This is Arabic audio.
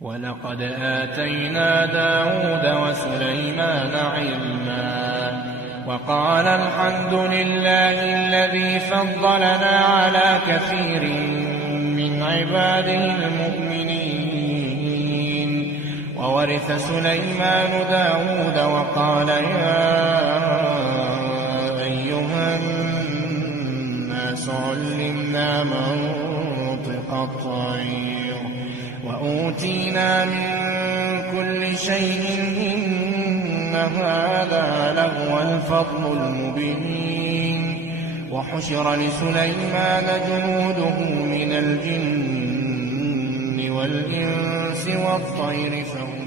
وَلَقَدْ آتَيْنَا دَاوُودَ وَسُلَيْمَانَ عِلْمًا وَقَالَا الْحَمْدُ لِلَّهِ الَّذِي فَضَّلَنَا عَلَىٰ كَثِيرٍ مِّنْ عِبَادِهِ الْمُؤْمِنِينَ. وَوَرِثَ سُلَيْمَانُ دَاوُودَ وَقَالَ يَا أَيُّهَا النَّاسُ عُلِّمْنَا مَنطِقَ الطَّيْرِ وَأُوتِينَا مِن كُلِّ شَيْءٍ إِنَّ هَٰذَا لَهُوَ الْفَضْلُ الْمُبِينُ. وَحُشِرَ لِسُلَيْمَانَ جُنُودُهُ مِنَ الْجِنِّ وَالْإِنسِ وَالطَّيْرِ فَهُمْ